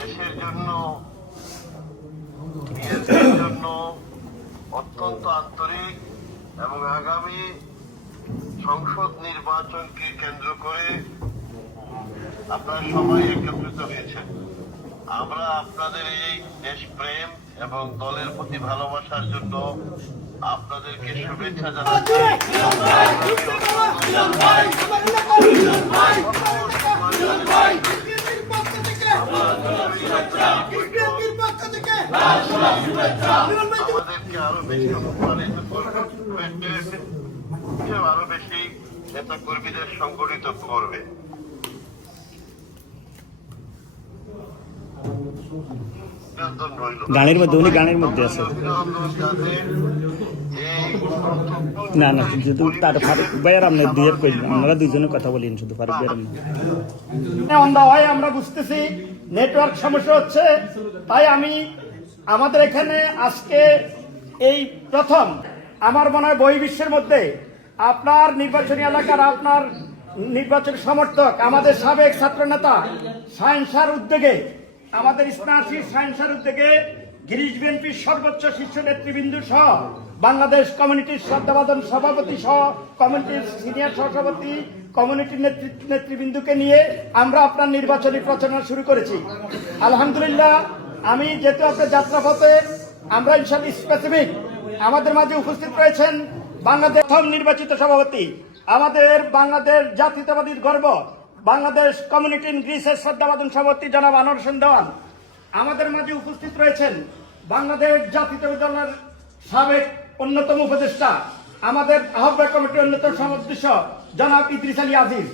দেশের জন্য দেশের জন্য অত্যন্ত আন্তরিক এবং আগামী সংসদ নির্বাচনকে কেন্দ্র করে আপনারা সবাই একত্রিত হয়েছেন। আমরা আপনাদের এই দেশপ্রেম এবং দলের প্রতি ভালোবাসার জন্য আপনাদেরকে শুভেচ্ছা জানাচ্ছি। গানের মধ্যে, উনি গানের মধ্যে আছে। না না, যেহেতু তার ফারুক ভাইয়ের আপনি দুইয়ের কই আমরা দুইজনে কথা বলিনি শুধু ফারুক ভাইয়ের আমরা বুঝতেছি নেটওয়ার্ক সমস্যা হচ্ছে, তাই আমি আমাদের এখানে আজকে এই প্রথম। আমার মনে হয় বহির্বিশ্বের মধ্যে আপনার নির্বাচনী এলাকার আপনার নির্বাচনী সমর্থক, আমাদের সাবেক ছাত্র নেতা সায়েন্সার উদ্যোগে, আমাদের স্নাসী সায়েন্সার উদ্যোগে গিরিশ বিএনপির সর্বোচ্চ শীর্ষ নেতৃবৃন্দ সহ বাংলাদেশ কমিউনিটির শ্রদ্ধাবাদন সভাপতি সহ কমিউনিটির সিনিয়র সভাপতি কমিউনিটির নেতৃবৃন্দকে নিয়ে আমরা আপনার নির্বাচনী প্রচারণা শুরু করেছি। আলহামদুলিল্লাহ আমি যেহেতু আপনার যাত্রাপথে, আমরা ইনশাল্লাহ স্পেসিফিক আমাদের মাঝে উপস্থিত রয়েছেন বাংলাদেশ প্রথম নির্বাচিত সভাপতি। আমাদের বাংলাদেশ জাতীয়তাবাদীর গর্ব, বাংলাদেশ কমিউনিটি ইন গ্রিসের শ্রদ্ধাবাদন সভাপতি জনাব আনোয়ার হোসেন দেওয়ান। আমাদের মাঝে উপস্থিত রয়েছেন বাংলাদেশ জাতীয় দলের সাবেক অন্যতম উপদেষ্টা, আমাদের আহ্বায়ক কমিটির অন্যতম সদস্য জনাব ইদ্রিস আলী আজিজ।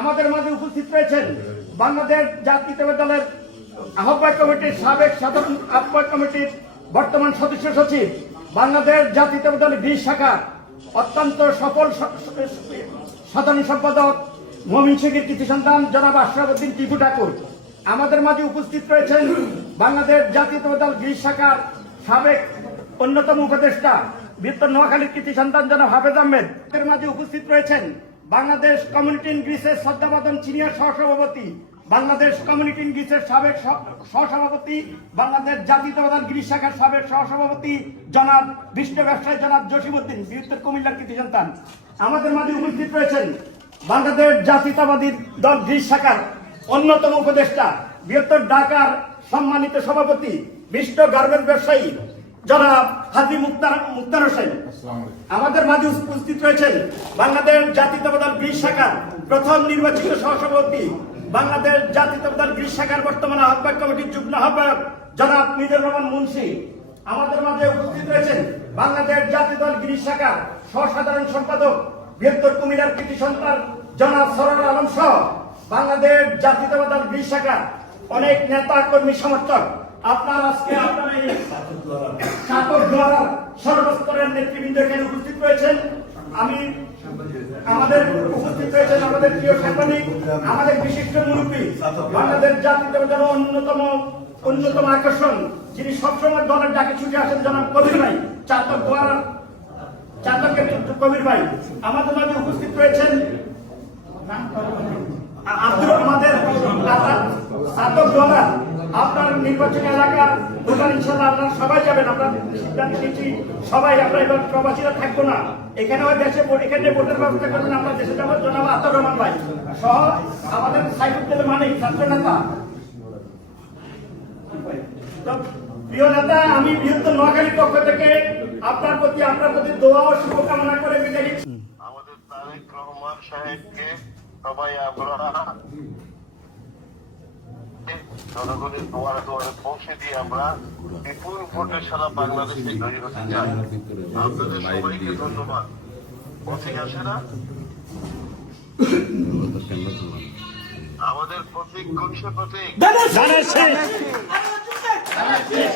আমাদের মাঝে উপস্থিত রয়েছেন বাংলাদেশ জাতীয় দলের আহ্বায়ক কমিটির সাবেক সাধারণ আহ্বায়ক কমিটির বর্তমান সদস্য সচিব, বাংলাদেশ জাতীয় দলের বিশ শাখা, অত্যন্ত সফল সাধারণ সম্পাদক মমিন শেখের কৃতি সন্তান জনাব আশরাফুদ্দিন টিপু ঠাকুর। আমাদের মাঝে উপস্থিত রয়েছেন বাংলাদেশ জাতীয় দল গ্রিস শাখার সাবেক অন্যতম উপদেষ্টা, বৃত্ত নোয়াখালীর কৃতি সন্তান জনাব হাফেজ আহমেদ। মাঝে উপস্থিত রয়েছেন বাংলাদেশ কমিউনিটি ইন গ্রিসের শ্রদ্ধাবাদন সিনিয়র সহসভাপতি বাংলাদেশ কমিউনিটি গ্রিসের সাবেক সহ- সহসভাপতি বাংলাদেশ জাতীয়তাবাদী গ্রিস শাখার সাবেক সহসভাপতি জনাব বিষ্ণু ব্যবসায়ী জনাব জসিমুদ্দিন বৃহত্তর কুমিল্লার কৃতি সন্তান। আমাদের মাঝে উপস্থিত রয়েছেন বাংলাদেশ জাতীয়তাবাদী দল গ্রিস শাখার অন্যতম উপদেষ্টা বৃহত্তর ঢাকার সম্মানিত সভাপতি বিশ্ব গার্মেন্ট ব্যবসায়ী জনাব হাজি মুক্তার মুক্তার হোসেন। আমাদের মাঝে উপস্থিত রয়েছেন বাংলাদেশ জাতীয়তাবাদী গ্রিস শাখার প্রথম নির্বাচিত সহসভাপতি বাংলাদেশ জাতীয়তাবাদী শাখার বর্তমান আহ্বায়ক কমিটির যুগ্ম আহ্বায়ক জনাব মিজুর রহমান মুন্সি। আমাদের মাঝে উপস্থিত রয়েছেন বাংলাদেশ জাতীয় দল গ্রিস শাখার সহসাধারণ সম্পাদক বৃহত্তর কুমিল্লার কৃতি সন্তান জনাব সরোয়ার আলম সহ বাংলাদেশ জাতীয়তাবাদী দল গ্রিস শাখা অনেক নেতা কর্মী সমর্থক। আপনার আজকে আপনার এই দ্বারা সর্বস্তরের নেতৃবৃন্দ এখানে উপস্থিত রয়েছেন। আমি আমাদের উপস্থিত হয়েছেন আমাদের প্রিয় সাংবাদিক, আমাদের বিশিষ্ট মুরব্বী, বাংলাদেশ দল অন্যতম অন্যতম আকর্ষণ, যিনি সবসময় দলের ডাকে ছুটে আসেন জনাব কবির ভাই, চাতক দ্বারা চাতকের কবির ভাই। আমাদের মাঝে উপস্থিত রয়েছেন আব্দুল আমাদের সাতক দ্বারা আপনার নির্বাচনী এলাকার দোকান ইনশাল্লাহ আপনারা সবাই যাবেন, আমরা সিদ্ধান্ত নিচ্ছি সবাই, আমরা এবার প্রবাসীরা থাকব না। এখানে ওই দেশে এখানে ভোটের ব্যবস্থা করবেন, আমরা দেশে যাব। জনাব আতর রহমান ভাই, সহ আমাদের সাইফুদ্দিন মানিক ছাত্র নেতা। প্রিয় নেতা, আমি বৃহত্তর নোয়াখালীর পক্ষ থেকে আপনার প্রতি আপনার প্রতি দোয়া ও শুভকামনা করে বিদায় আমাদের তারেক রহমান সাহেবকে সবাই আমরা জনগণের পৌঁছে দিয়ে আমরা বিপুল সারা আমাদের প্রতীক কোনসে প্রতীক গানের শেষ গানের শেষ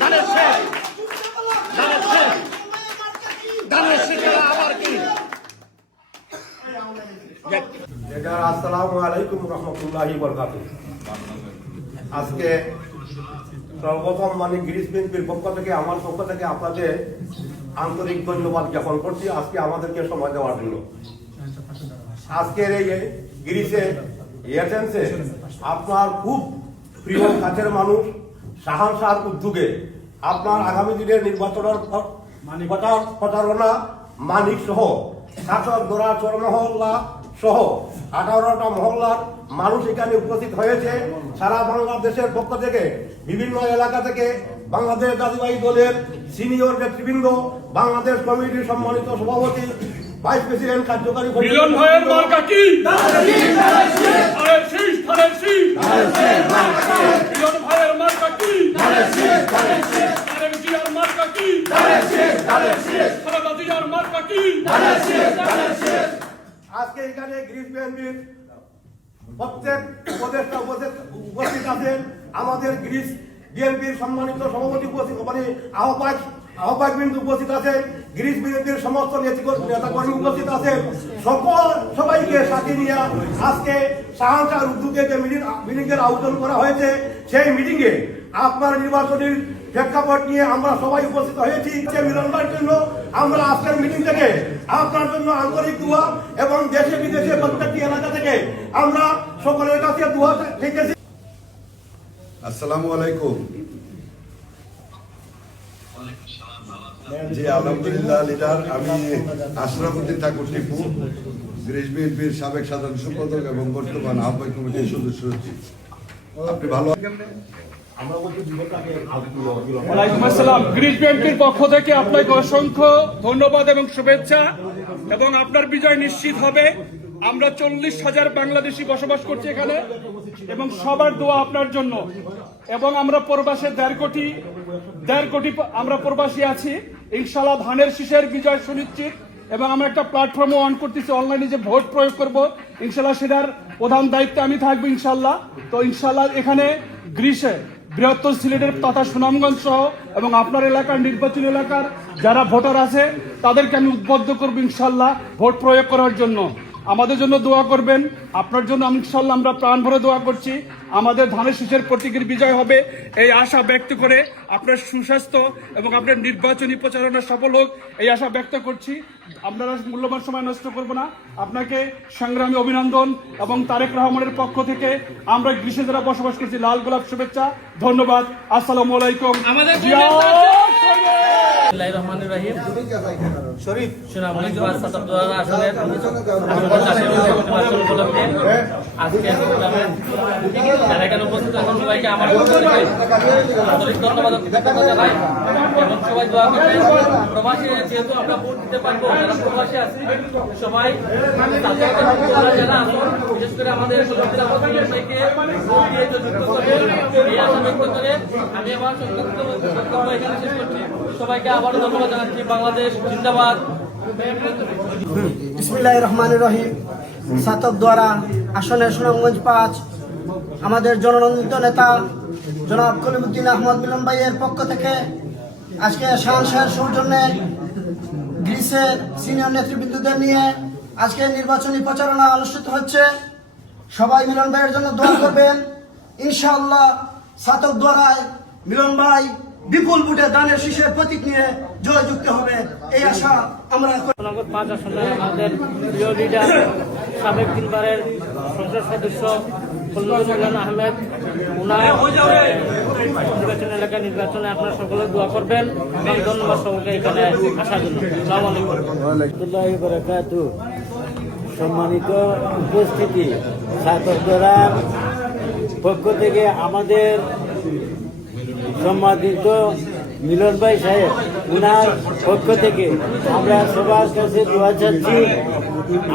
গানের শেষ গানের শেষ আবার কি এটার আসসালামু আলাইকুম রহমতুল্লাহি বরকাত আজকে সর্বপ্রথম মানে গিরিশ বিএনপির পক্ষ থেকে আমার পক্ষ থেকে আপনাদের আন্তরিক ধন্যবাদ জ্ঞাপন করছি। আজকে আমাদেরকে সময় দেওয়ার জন্য। আজকের এই গ্রিসে এয়ারটেন্সে আপনার খুব প্রিয় কাছের মানুষ শাহান শাহ উদ্যোগে আপনার আগামী দিনের নির্বাচনের প্রচার- প্রচারণা মানিক সহ শাসক দোরা চর মহল্লা সহ আঠারোটা মহল্লার মানুষ এখানে উপস্থিত হয়েছে। সারা বাংলাদেশের পক্ষ থেকে, বিভিন্ন এলাকা থেকে বাংলাদেশ জাতীয়বাদী দলের সিনিয়র নেতৃবৃন্দ, বাংলাদেশ কমিটির সম্মানিত সভাপতি ভাইস প্রেসিডেন্ট কার্যকারী ভাইয়ের মার্কা কি? মার্কা কি? আজকে এখানে গ্রিস বিএনপির প্রত্যেক উপদেষ্টা উপস্থিত আছেন। আমাদের গ্রিস বিএনপির সম্মানিত সভাপতি উপস্থিত মানে আহ্বায়ক আহ্বায়ক বিন্দু উপস্থিত আছেন। গ্রিস বিএনপির সমস্ত নেতা কর্মী উপস্থিত আছেন। সকল, সবাইকে সাথে নিয়ে আজকে শাহানশাহ উদ্যোগে যে মিটিং মিটিং এর আয়োজন করা হয়েছে, সেই মিটিং এ আপনার নির্বাচনের প্রেক্ষাপট নিয়ে আমরা সবাই উপস্থিত হয়েছি। যে মিলনবার জন্য আমরা আজকের মিটিং থেকে আপনার জন্য আন্তরিক দোয়া এবং দেশে বিদেশে প্রত্যেকটি এলাকা থেকে আমরা সকলের কাছে দোয়া লিখেছি আসসালামু আলাইকুম। জি আলহামদুলিল্লাহ লিডার আমি আশরাফুদ্দিন ঠাকুর টিপু গ্রিস বিএনপির সাবেক সাধারণ সম্পাদক এবং বর্তমান আহ্বায়ক কমিটির সদস্য হচ্ছি। আপনি ভালো গ্রিস বিএনপির পক্ষ থেকে আপনাকে অসংখ্য ধন্যবাদ এবং শুভেচ্ছা এবং আপনার বিজয় নিশ্চিত হবে। আমরা চল্লিশ হাজার বাংলাদেশি বসবাস করছি এখানে এবং সবার দোয়া আপনার জন্য। এবং আমরা প্রবাসে দেড় কোটি দেড় কোটি আমরা প্রবাসী আছি। ইনশাল্লাহ ধানের শীষের বিজয় সুনিশ্চিত এবং আমরা একটা প্ল্যাটফর্ম অন করতেছি। অনলাইনে যে ভোট প্রয়োগ করব ইনশাল্লাহ সেটার প্রধান দায়িত্বে আমি থাকব ইনশাল্লাহ তো ইনশাল্লাহ এখানে গ্রীষে বৃহত্তর সিলেটের তথা সুনামগঞ্জ সহ এবং আপনার এলাকার নির্বাচন এলাকার যারা ভোটার আছে, তাদেরকে আমি উদ্বুদ্ধ করব ইনশাল্লাহ ভোট প্রয়োগ করার জন্য। আমাদের জন্য দোয়া করবেন। আপনার জন্য ইনশাল্লাহ আমরা প্রাণ ভরে দোয়া করছি। আমাদের ধানের শীষের প্রতীকের বিজয় হবে। এই আশা ব্যক্ত করে আপনার সুস্বাস্থ্য এবং আপনার নির্বাচনী প্রচারণা সফল হোক এই আশা ব্যক্ত করছি। আপনারা মূল্যবান সময় নষ্ট করব না। আপনাকে সংগ্রামী অভিনন্দন এবং তারেক রহমানের পক্ষ থেকে আমরা গ্রীষ্মে যারা বসবাস করছি লাল গোলাপ শুভেচ্ছা ধন্যবাদ। আসসালামু আলাইকুম। আমাদের শরীফ সোনামণি জোয়ার শতাব্দীর আসনের উপলক্ষে আজকের প্রোগ্রামে যারা এখানে উপস্থিত আছেন সবাইকে আমার আন্তরিক ধন্যবাদ জানাই এবং সবাই দোয়া করবেন। প্রবাসী যেহেতু আমরা ভোট দিতে পারব যারা প্রবাসী আছি সবাই যারা আসুন বিশেষ করে আমাদের ভোট দিয়ে এই আশা করে আমি আমার সংক্ষিপ্ত বক্তব্য এখানে শেষ করছি। সবাইকে আবারও ধন্যবাদ জানাচ্ছি। বাংলাদেশ জিন্দাবাদ। রহমান রহিম। সাতক দ্বারা আসনে সুনামগঞ্জ পাঁচ। আমাদের জননন্দিত নেতা জনাব কলিমুদ্দিন আহমদ মিলন ভাইয়ের পক্ষ থেকে আজকে শান শাহের সৌজন্যে গ্রিসের সিনিয়র নেতৃবৃন্দদের নিয়ে আজকে নির্বাচনী প্রচারণা অনুষ্ঠিত হচ্ছে। সবাই মিলন ভাইয়ের জন্য দোয়া করবেন। ইনশাআল্লাহ সাতক দ্বারায় মিলন ভাই বিপুল বুটে দানের শীষের প্রতীক নিয়ে জয়যুক্ত হবে। এই আশা আমরা পাঁচ আসনে আমাদের প্রিয় লিডার সাবেক তিনবারের সংসদ সদস্য ফজলুল আহমেদ উনার নির্বাচন এলাকা নির্বাচনে আপনারা সকলে দোয়া করবেন। ধন্যবাদ সকলকে এখানে আসার জন্য। সম্মানিত উপস্থিতি। ছাত্রদের পক্ষ থেকে আমাদের সম্মানিত মিলন ভাই সাহেব, উনার পক্ষ থেকে আমরা সবার কাছে দোয়া চাচ্ছি,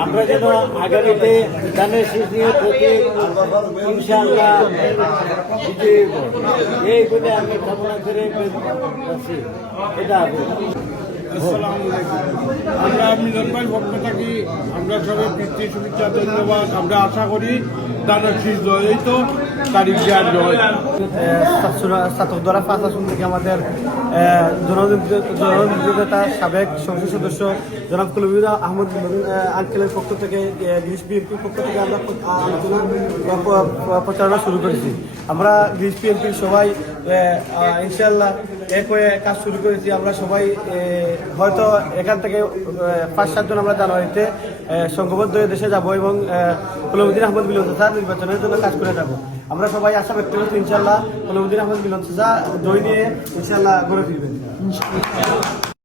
আমরা যেন আগামীতে ধানের শীষ নিয়ে প্রতি আমি কামনা করে এটা আমরা মিলন ভাই পক্ষ থাকি আমরা সবাই বৃত্তি শুভেচ্ছা, ধন্যবাদ। আমরা আশা করি দানের শীষ এই তো আমাদের জননেতা সাবেক সংসদ সদস্য জনাব কলবির আহমদ আঙ্কেলের পক্ষ থেকে গ্রিস বিএনপির পক্ষ থেকে আমরা আলোচনা প্রচারণা শুরু করেছি আমরা গ্রিস বিএনপির সবাই ইনশাল্লাহ এক হয়ে কাজ শুরু করেছি আমরা সবাই হয়তো এখান থেকে পাঁচ সাতজন আমরা জানুয়ারিতে সংঘবদ্ধ হয়ে দেশে যাব এবং কলমুদ্দিন আহমদ মিলন নির্বাচনের জন্য কাজ করে যাব আমরা সবাই আশা ব্যক্ত করছি ইনশাল্লাহ কলমুদ্দিন আহমদ মিলন সুজা জয় নিয়ে ইনশাল্লাহ গড়ে ফিরবেন।